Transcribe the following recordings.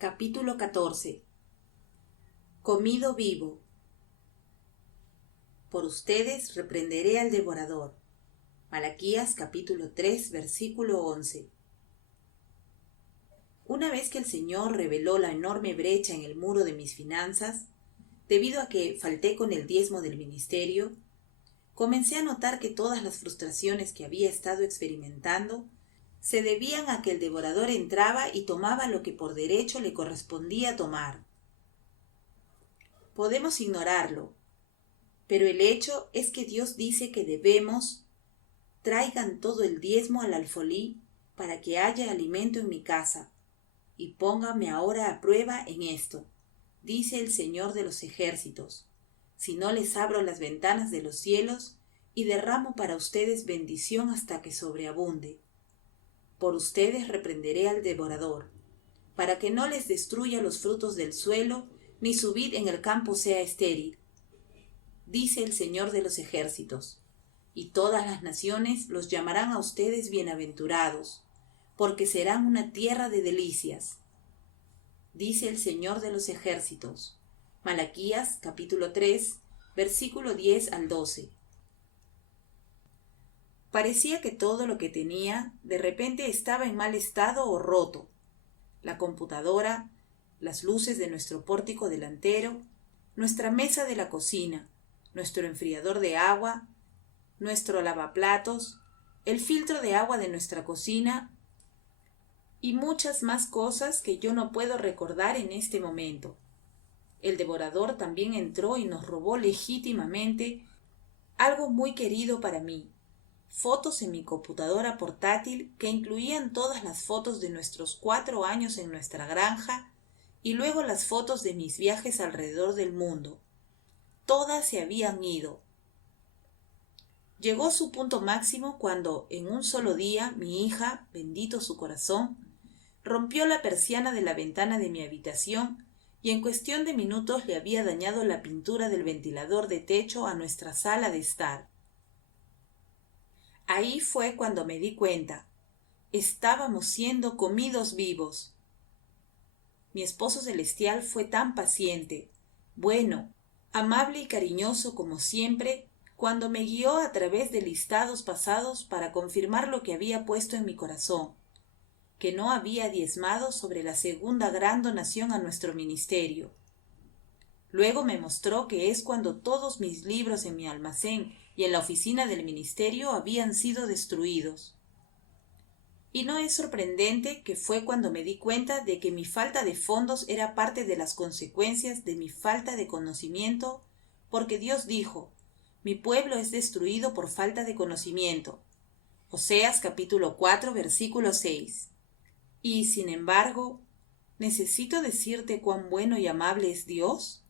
Capítulo 14. Comido vivo. Por ustedes reprenderé al devorador. Malaquías capítulo 3, versículo 11. Una vez que el Señor reveló la enorme brecha en el muro de mis finanzas, debido a que falté con el diezmo del ministerio, comencé a notar que todas las frustraciones que había estado experimentando se debían a que el devorador entraba y tomaba lo que por derecho le correspondía tomar. Podemos ignorarlo, pero el hecho es que Dios dice que debemos traigan todo el diezmo al alfolí para que haya alimento en mi casa, y pónganme ahora a prueba en esto, dice el Señor de los ejércitos, si no les abro las ventanas de los cielos y derramo para ustedes bendición hasta que sobreabunde. Por ustedes reprenderé al devorador, para que no les destruya los frutos del suelo, ni su vid en el campo sea estéril, dice el Señor de los ejércitos. Y todas las naciones los llamarán a ustedes bienaventurados, porque serán una tierra de delicias, dice el Señor de los ejércitos. Malaquías capítulo 3, versículo 10 al 12. Parecía que todo lo que tenía de repente estaba en mal estado o roto. La computadora, las luces de nuestro pórtico delantero, nuestra mesa de la cocina, nuestro enfriador de agua, nuestro lavaplatos, el filtro de agua de nuestra cocina y muchas más cosas que yo no puedo recordar en este momento. El devorador también entró y nos robó legítimamente algo muy querido para mí. Fotos en mi computadora portátil que incluían todas las fotos de nuestros 4 años en nuestra granja y luego las fotos de mis viajes alrededor del mundo. Todas se habían ido. Llegó su punto máximo cuando, en un solo día, mi hija, bendito su corazón, rompió la persiana de la ventana de mi habitación y en cuestión de minutos le había dañado la pintura del ventilador de techo a nuestra sala de estar. Ahí fue cuando me di cuenta. Estábamos siendo comidos vivos. Mi esposo celestial fue tan paciente, bueno, amable y cariñoso como siempre, cuando me guió a través de listados pasados para confirmar lo que había puesto en mi corazón, que no había diezmado sobre la segunda gran donación a nuestro ministerio. Luego me mostró que es cuando todos mis libros en mi almacén y en la oficina del ministerio habían sido destruidos. Y no es sorprendente que fue cuando me di cuenta de que mi falta de fondos era parte de las consecuencias de mi falta de conocimiento, porque Dios dijo, mi pueblo es destruido por falta de conocimiento. Oseas capítulo 4, versículo 6. Y, sin embargo, ¿necesito decirte cuán bueno y amable es Dios?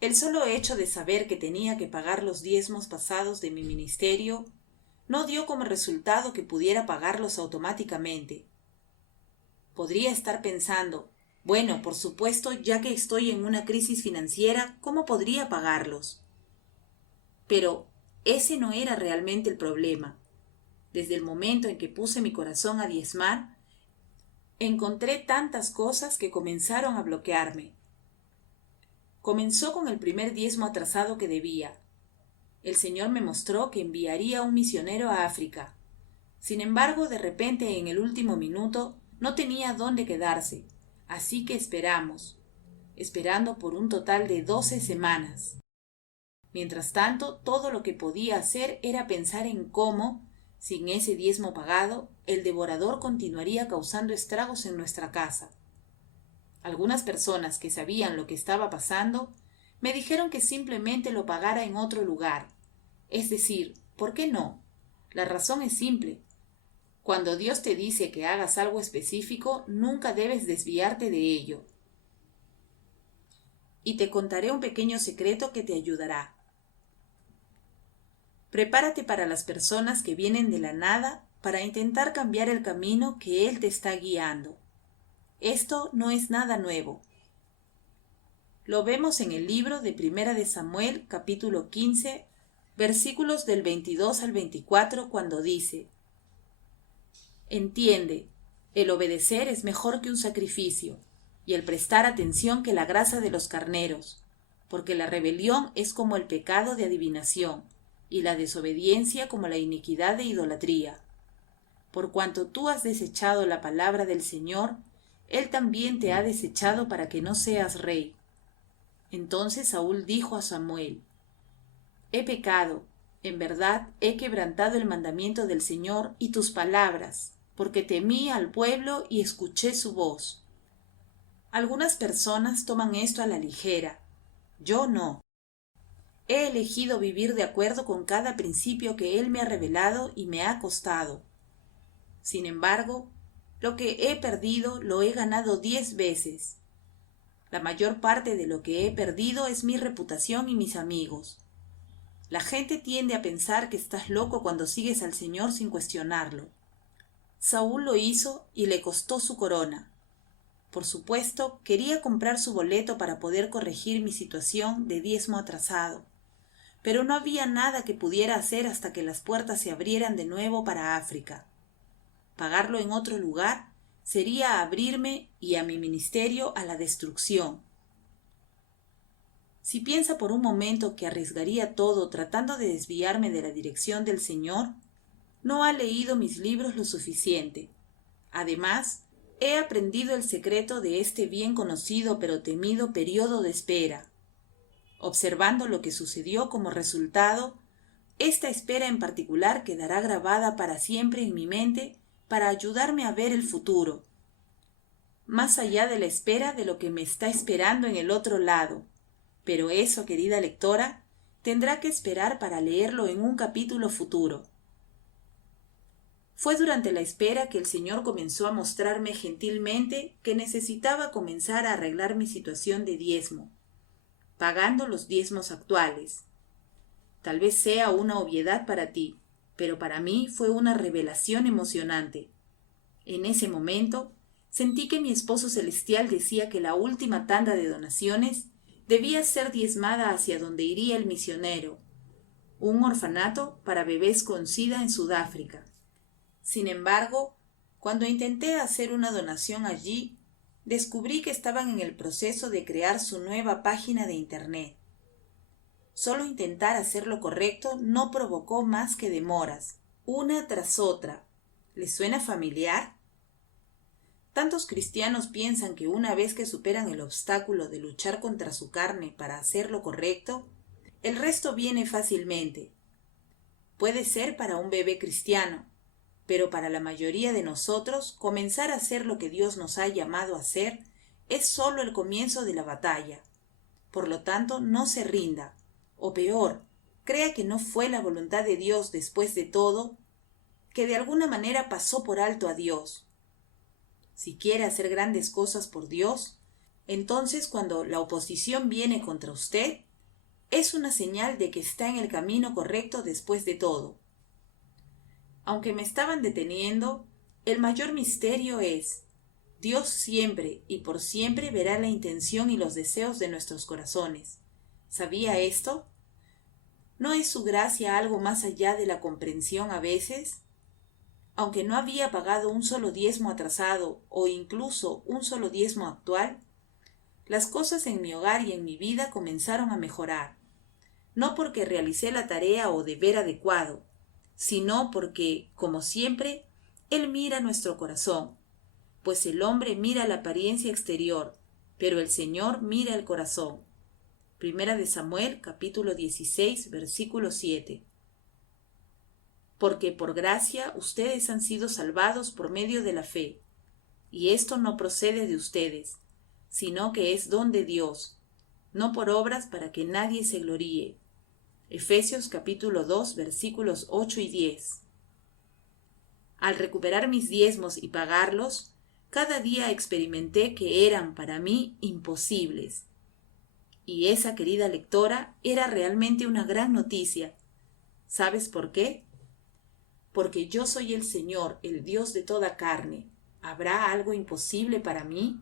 El solo hecho de saber que tenía que pagar los diezmos pasados de mi ministerio no dio como resultado que pudiera pagarlos automáticamente. Podría estar pensando, bueno, por supuesto, ya que estoy en una crisis financiera, ¿cómo podría pagarlos? Pero ese no era realmente el problema. Desde el momento en que puse mi corazón a diezmar, encontré tantas cosas que comenzaron a bloquearme. Comenzó con el primer diezmo atrasado que debía. El Señor me mostró que enviaría un misionero a África. Sin embargo, de repente, en el último minuto, no tenía dónde quedarse, así que esperando por un total de 12 semanas. Mientras tanto, todo lo que podía hacer era pensar en cómo, sin ese diezmo pagado, el devorador continuaría causando estragos en nuestra casa. Algunas personas que sabían lo que estaba pasando me dijeron que simplemente lo pagara en otro lugar. Es decir, ¿por qué no? La razón es simple. Cuando Dios te dice que hagas algo específico, nunca debes desviarte de ello. Y te contaré un pequeño secreto que te ayudará. Prepárate para las personas que vienen de la nada para intentar cambiar el camino que Él te está guiando. Esto no es nada nuevo. Lo vemos en el libro de Primera de Samuel, capítulo 15, versículos del 22 al 24, cuando dice: Entiende, El obedecer es mejor que un sacrificio, y el prestar atención que la grasa de los carneros, porque la rebelión es como el pecado de adivinación, y la desobediencia como la iniquidad de idolatría. Por cuanto tú has desechado la palabra del Señor, Él también te ha desechado para que no seas rey. Entonces Saúl dijo a Samuel: He pecado, en verdad he quebrantado el mandamiento del Señor y tus palabras, porque temí al pueblo y escuché su voz. Algunas personas toman esto a la ligera, yo no. He elegido vivir de acuerdo con cada principio que Él me ha revelado y me ha costado. Sin embargo, lo que he perdido lo he ganado 10 veces. La mayor parte de lo que he perdido es mi reputación y mis amigos. La gente tiende a pensar que estás loco cuando sigues al Señor sin cuestionarlo. Saúl lo hizo y le costó su corona. Por supuesto, quería comprar su boleto para poder corregir mi situación de diezmo atrasado, pero no había nada que pudiera hacer hasta que las puertas se abrieran de nuevo para África. Pagarlo en otro lugar sería abrirme y a mi ministerio a la destrucción. Si piensa por un momento que arriesgaría todo tratando de desviarme de la dirección del Señor, no ha leído mis libros lo suficiente. Además, he aprendido el secreto de este bien conocido pero temido periodo de espera. Observando lo que sucedió como resultado, esta espera en particular quedará grabada para siempre en mi mente para ayudarme a ver el futuro, más allá de la espera de lo que me está esperando en el otro lado. Pero eso, querida lectora, tendrá que esperar para leerlo en un capítulo futuro. Fue durante la espera que el Señor comenzó a mostrarme gentilmente que necesitaba comenzar a arreglar mi situación de diezmo, pagando los diezmos actuales. Tal vez sea una obviedad para ti, pero para mí fue una revelación emocionante. En ese momento, sentí que mi esposo celestial decía que la última tanda de donaciones debía ser diezmada hacia donde iría el misionero, un orfanato para bebés con SIDA en Sudáfrica. Sin embargo, cuando intenté hacer una donación allí, descubrí que estaban en el proceso de crear su nueva página de Internet. Solo intentar hacer lo correcto no provocó más que demoras, una tras otra. ¿Les suena familiar? Tantos cristianos piensan que una vez que superan el obstáculo de luchar contra su carne para hacer lo correcto, el resto viene fácilmente. Puede ser para un bebé cristiano, pero para la mayoría de nosotros, comenzar a hacer lo que Dios nos ha llamado a hacer es solo el comienzo de la batalla. Por lo tanto, no se rinda, o peor, crea que no fue la voluntad de Dios después de todo, que de alguna manera pasó por alto a Dios. Si quiere hacer grandes cosas por Dios, entonces cuando la oposición viene contra usted, es una señal de que está en el camino correcto después de todo. Aunque me estaban deteniendo, el mayor misterio es: Dios siempre y por siempre verá la intención y los deseos de nuestros corazones. ¿Sabía esto? ¿No es su gracia algo más allá de la comprensión a veces? Aunque no había pagado un solo diezmo atrasado o incluso un solo diezmo actual, las cosas en mi hogar y en mi vida comenzaron a mejorar. No porque realicé la tarea o deber adecuado, sino porque, como siempre, Él mira nuestro corazón, pues el hombre mira la apariencia exterior, pero el Señor mira el corazón. Primera de Samuel, capítulo 16, versículo 7. Porque por gracia ustedes han sido salvados por medio de la fe, y esto no procede de ustedes, sino que es don de Dios, no por obras para que nadie se gloríe. Efesios capítulo 2, versículos 8 y 10. Al recuperar mis diezmos y pagarlos, cada día experimenté que eran para mí imposibles. Y esa, querida lectora, era realmente una gran noticia. ¿Sabes por qué? Porque yo soy el Señor, el Dios de toda carne. ¿Habrá algo imposible para mí?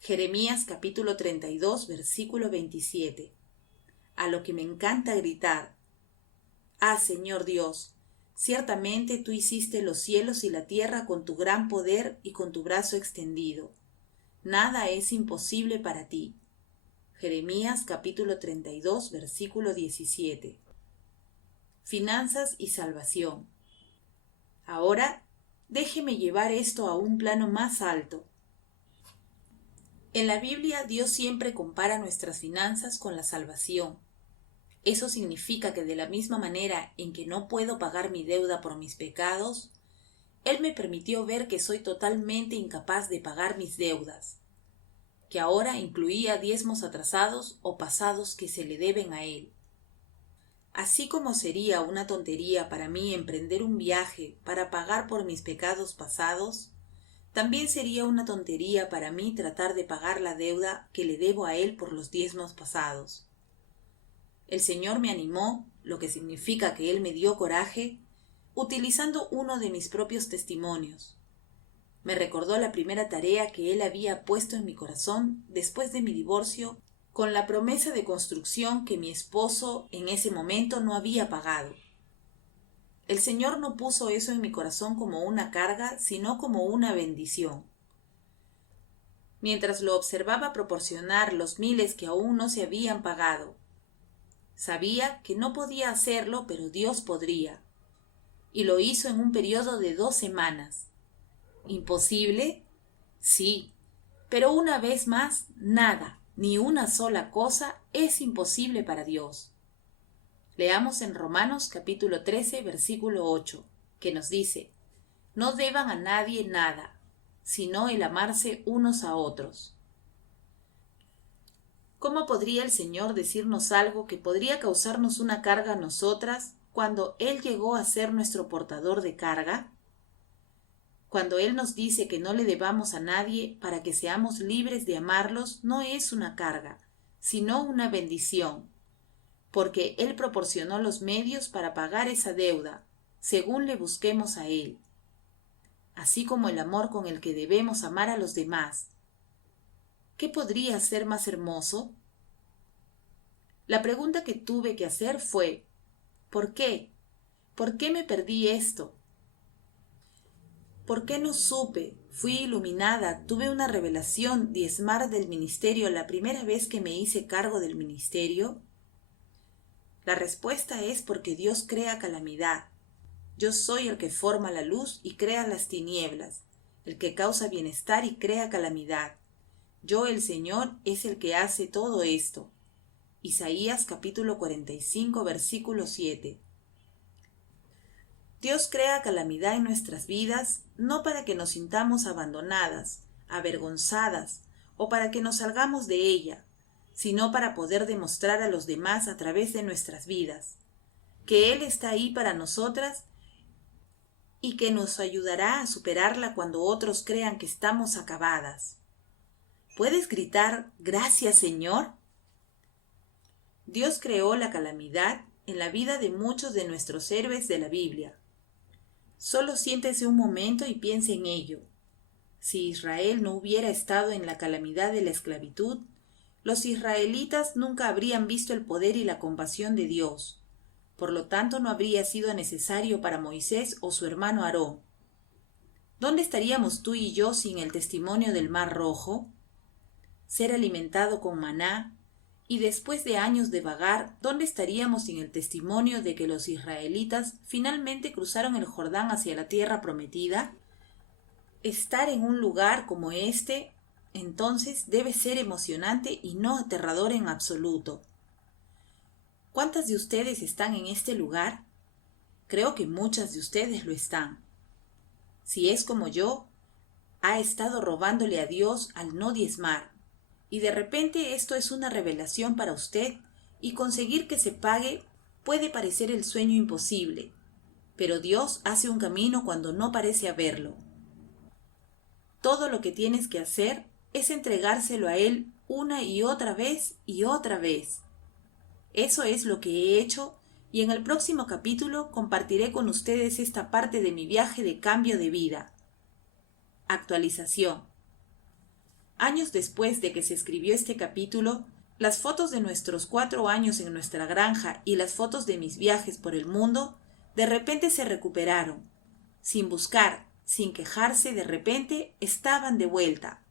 Jeremías capítulo 32, versículo 27. A lo que me encanta gritar: Ah, Señor Dios, Ciertamente tú hiciste los cielos y la tierra con tu gran poder y con tu brazo extendido. Nada es imposible para ti. Jeremías capítulo 32, versículo 17. Finanzas y salvación. Ahora, déjeme llevar esto a un plano más alto. En la Biblia, Dios siempre compara nuestras finanzas con la salvación. Eso significa que de la misma manera en que no puedo pagar mi deuda por mis pecados, Él me permitió ver que soy totalmente incapaz de pagar mis deudas, que ahora incluía diezmos atrasados o pasados que se le deben a Él. Así como sería una tontería para mí emprender un viaje para pagar por mis pecados pasados, también sería una tontería para mí tratar de pagar la deuda que le debo a Él por los diezmos pasados. El Señor me animó, lo que significa que Él me dio coraje, utilizando uno de mis propios testimonios. Me recordó la primera tarea que Él había puesto en mi corazón después de mi divorcio, con la promesa de construcción que mi esposo en ese momento no había pagado. El Señor no puso eso en mi corazón como una carga, sino como una bendición. Mientras lo observaba proporcionar los miles que aún no se habían pagado, sabía que no podía hacerlo, pero Dios podría. Y lo hizo en un periodo de 2 semanas. ¿Imposible? Sí, pero una vez más, nada, ni una sola cosa es imposible para Dios. Leamos en Romanos capítulo 13, versículo 8, que nos dice: no deban a nadie nada, sino el amarse unos a otros. ¿Cómo podría el Señor decirnos algo que podría causarnos una carga a nosotras cuando Él llegó a ser nuestro portador de carga? Cuando Él nos dice que no le debamos a nadie para que seamos libres de amarlos, no es una carga, sino una bendición, porque Él proporcionó los medios para pagar esa deuda, según le busquemos a Él, así como el amor con el que debemos amar a los demás. ¿Qué podría ser más hermoso? La pregunta que tuve que hacer fue: ¿por qué? ¿Por qué me perdí esto? ¿Por qué no supe? Fui iluminada, tuve una revelación, diezmar del ministerio la primera vez que me hice cargo del ministerio. La respuesta es porque Dios crea calamidad. Yo soy el que forma la luz y crea las tinieblas, el que causa bienestar y crea calamidad. Yo, el Señor, es el que hace todo esto. Isaías capítulo 45, versículo 7. Dios crea calamidad en nuestras vidas no para que nos sintamos abandonadas, avergonzadas o para que nos salgamos de ella, sino para poder demostrar a los demás a través de nuestras vidas que Él está ahí para nosotras y que nos ayudará a superarla cuando otros crean que estamos acabadas. ¿Puedes gritar gracias, Señor? Dios creó la calamidad en la vida de muchos de nuestros héroes de la Biblia. Solo siéntese un momento y piense en ello. Si Israel no hubiera estado en la calamidad de la esclavitud, los israelitas nunca habrían visto el poder y la compasión de Dios. Por lo tanto, no habría sido necesario para Moisés o su hermano Aarón. ¿Dónde estaríamos tú y yo sin el testimonio del Mar Rojo? Ser alimentado con maná, y después de años de vagar, ¿dónde estaríamos sin el testimonio de que los israelitas finalmente cruzaron el Jordán hacia la tierra prometida? Estar en un lugar como este, entonces, debe ser emocionante y no aterrador en absoluto. ¿Cuántas de ustedes están en este lugar? Creo que muchas de ustedes lo están. Si es como yo, ha estado robándole a Dios al no diezmar, y de repente esto es una revelación para usted, y conseguir que se pague puede parecer el sueño imposible, pero Dios hace un camino cuando no parece haberlo. Todo lo que tienes que hacer es entregárselo a Él una y otra vez y otra vez. Eso es lo que he hecho, y en el próximo capítulo compartiré con ustedes esta parte de mi viaje de cambio de vida. Actualización. Años después de que se escribió este capítulo, las fotos de nuestros 4 años en nuestra granja y las fotos de mis viajes por el mundo De repente se recuperaron. Sin buscar, sin quejarse, de repente estaban de vuelta.